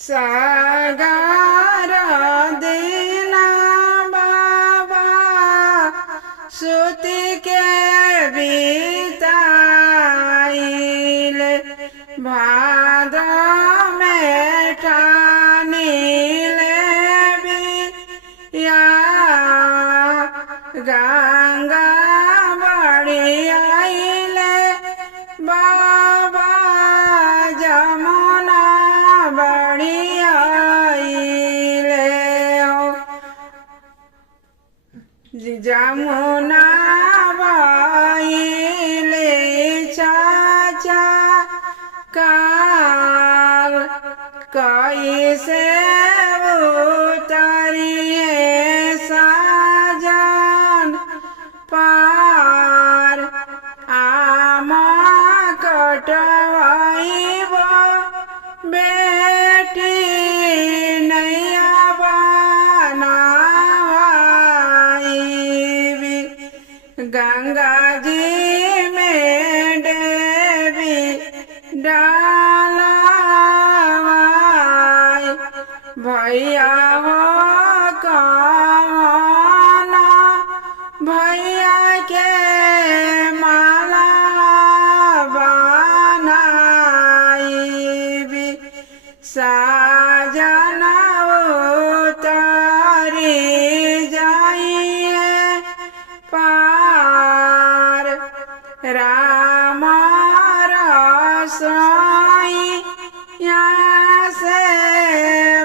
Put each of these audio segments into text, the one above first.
सागर देना बाबा सुती के बीताइल भादो में ठानिल बिया गंगा बड़ी आइले बाबा जमुना बड़ी आइले जमुना बाइले चाचा काल कैसे उतरिए साजन पार आमा कटवाइबो बेटी नैया बनावाइबी गंगा जी में देवी डालवाई भैया हो कौना भैया के माला बनाइबी साजन उतरी जाइए पार राम रसोई यहाँ से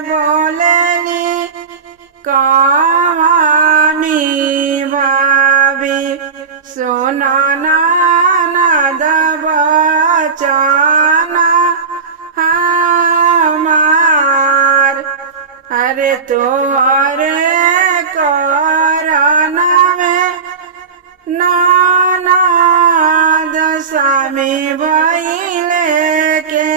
बोलेली कहानी भाभी सुनो ननद बचना हमार अरे तोहरे करन में ननद स्वामी भइले के